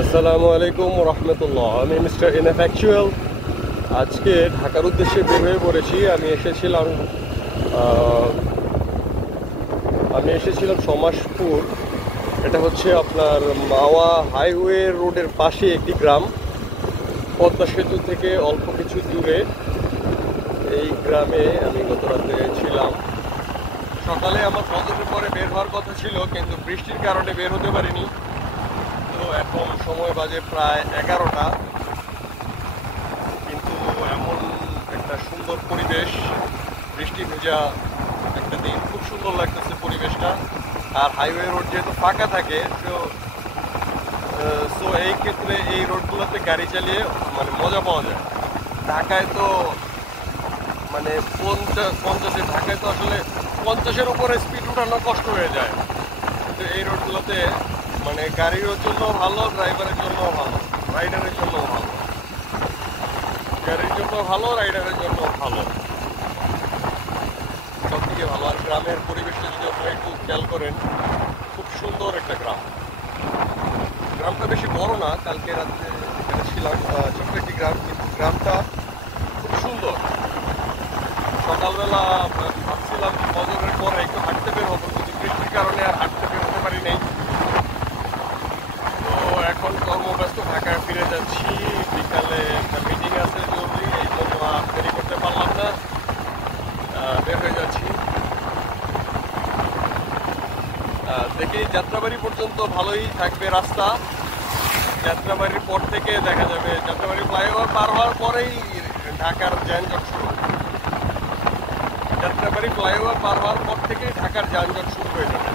আসসালামু আলাইকুম রহমতুল্লাহ। আমি মিস্টার ইনফ্যাকচুয়াল। আজকে ঢাকার উদ্দেশ্যে বের হয়ে পড়েছি। আমি এসেছিলাম সমাজপুর। এটা হচ্ছে আপনার মাওয়া হাইওয়ে রোডের পাশে একটি গ্রাম, পদ্মা সেতু থেকে অল্প কিছু দূরে। এই গ্রামে আমি গত রাতে ছিলাম। সকালে আমার ফজরের পরে বের হওয়ার কথা ছিল, কিন্তু বৃষ্টির কারণে বের হতে পারিনি। তো এখন সময় বাজে প্রায় 11টা। কিন্তু এমন একটা সুন্দর পরিবেশ, বৃষ্টি ভেজা একটা দিন, খুব সুন্দর লাগতেছে পরিবেশটা। আর হাইওয়ে রোড যেহেতু ফাঁকা থাকে, সো এই ক্ষেত্রে এই রোডগুলোতে গাড়ি চালিয়ে মানে মজা পাওয়া যায়। ঢাকায় তো মানে ঢাকায় তো আসলে 50-এর উপরে স্পিড উঠানো কষ্ট হয়ে যায়। কিন্তু এই রোডগুলোতে মানে গাড়ির জন্য ভালো, ড্রাইভারের জন্য ভালো, রাইডারের জন্য ভালো। গাড়ির জন্য ভালো, রাইডারের জন্য ভালো, সব দিকে ভালো। আর গ্রামের পরিবেশটা যদি আপনারা একটু খেয়াল করেন, খুব সুন্দর একটা গ্রাম। গ্রামটা বেশি বড় না, কালকে রাত্রে এখানে ছিলাম, ছোট্ট একটি গ্রাম, কিন্তু গ্রামটা খুব সুন্দর। সকালবেলা ভাবছিলাম ফজরের পরে একটু হাঁটতে বের হবো, কিন্তু বৃষ্টির কারণে আর হাঁটতে বের হতে পারি নাই। তো এখন কর্মব্যস্ত ঢাকায় ফিরে যাচ্ছি। বিকালে একটা মিটিং আছে জরুরি, এই জন্য আর দেরি করতে পারলাম না, বের হয়ে যাচ্ছি। দেখি যাত্রাবাড়ি পর্যন্ত ভালোই থাকবে রাস্তা। যাত্রাবাড়ির পর থেকে দেখা যাবে, যাত্রাবাড়ি ফ্লাইওভার পার হওয়ার পরেই ঢাকার যানজট শুরু। যাত্রাবাড়ি ফ্লাইওভার পার হওয়ার পর থেকেই ঢাকার যানজট শুরু হয়ে যাবে।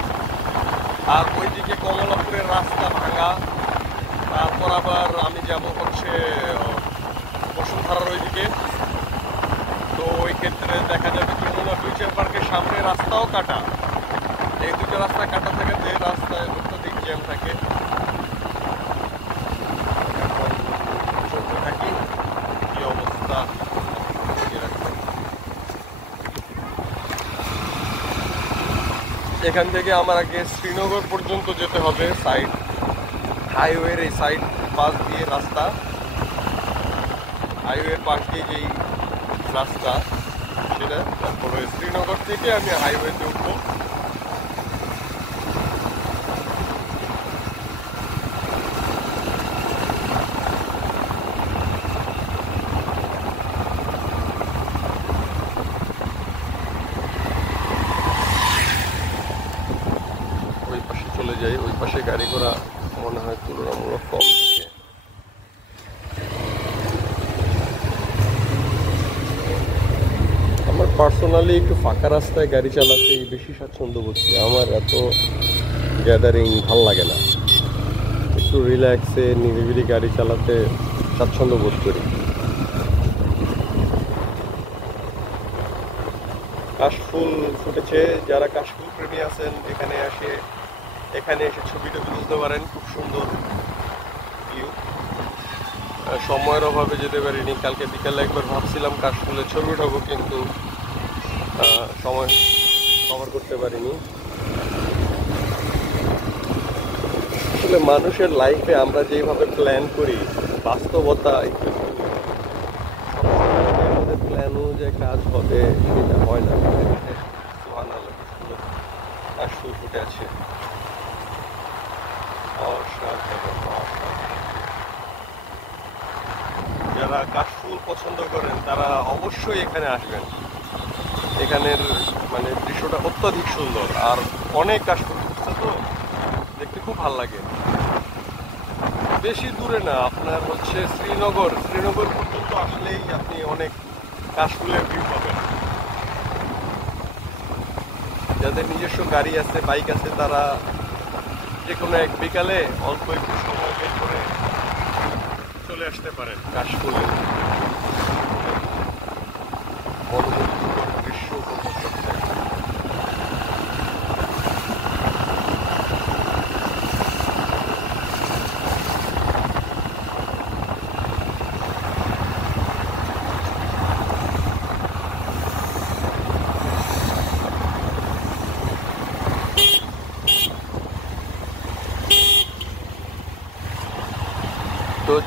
আর ওইদিকে কমলাপুরের রাস্তা ভাঙা। তারপর আবার আমি যাব হচ্ছে বসুন্ধরার ওইদিকে। তো ওই ক্ষেত্রে দেখা যাবে যমুনা ফিউচার পার্কের সামনে রাস্তাও কাটা। এই দুটো রাস্তা কাটা থাকে, যে রাস্তায় অত্যধিক জ্যাম থাকে। এখন চলতে থাকি, কি অবস্থা এখান থেকে আমার আগে শ্রীনগর পর্যন্ত যেতে হবে। হাইওয়ের এই সাইড পাশ দিয়ে রাস্তা, হাইওয়ের পাশ দিয়ে যেই রাস্তা সেটা। তারপরে শ্রীনগর থেকে আমি হাইওয়েতে উঠবো। ওই পাশে চলে যাই, ওই পাশে গাড়ি ঘোড়া মনে হয় তুলনামূলক কম থাকে। আমার পার্সোনালি একটু ফাঁকা রাস্তায় গাড়ি চালাতেই বেশি স্বাচ্ছন্দ্য বোধ করি। আমার এত গ্যাদারিং ভাল লাগে না, একটু রিল্যাক্সে নিরিবিলি গাড়ি চালাতে স্বাচ্ছন্দ্য বোধ করি। কাশফুল ফুটেছে, যারা কাশফুল প্রেমী আছেন এখানে এসে ছবিটা তুলতে পারেন, খুব সুন্দর ভিউ। সময়ের অভাবে যেতে পারিনি। কালকে বিকালে একবার ভাবছিলাম কাশফুলের ছবি উঠাবো, কিন্তু সময় কভার করতে পারিনি। আসলে মানুষের লাইফে আমরা যেভাবে প্ল্যান করি, বাস্তবতা একটু আমাদের প্ল্যান অনুযায়ী কাজ হবে সেটা হয় না। কাশফুল ফুটে আছে, যারা কাশফুল পছন্দ করেন তারা অবশ্যই এখানে আসবেন। এখানের মানে দৃশ্যটা অত্যধিক সুন্দর, আর অনেক কাশফুল ফুটছে, তো দেখতে খুব ভালো লাগে। বেশি দূরে না, আপনার হচ্ছে শ্রীনগর পর্যন্ত আসলেই আপনি অনেক কাশফুলের ভিউ পাবেন। যাদের নিজস্ব গাড়ি আছে, বাইক আছে, তারা যে কোনো এক বিকালে অল্প একটু সময় বের করে চলে আসতে পারেন কাশফুলে। দৃশ্য উপভোগ করতে।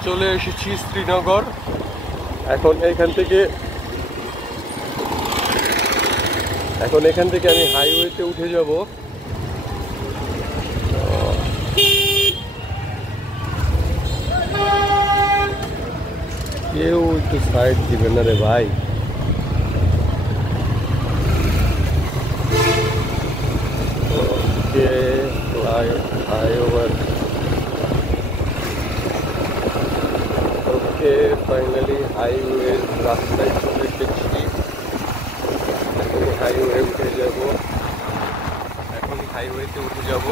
চলে এসেছি শ্রীনগর। এখন এখান থেকে আমি হাইওয়েতে উঠে যাব। কেউ একটু সাইড দিবেন না রে ভাই। ওকে, ফ্লাইওভার। ওকে, ফাইনালি হাইওয়ে রাস্তায় চলে এসেছি। এখনই হাইওয়েতে উঠে যাব।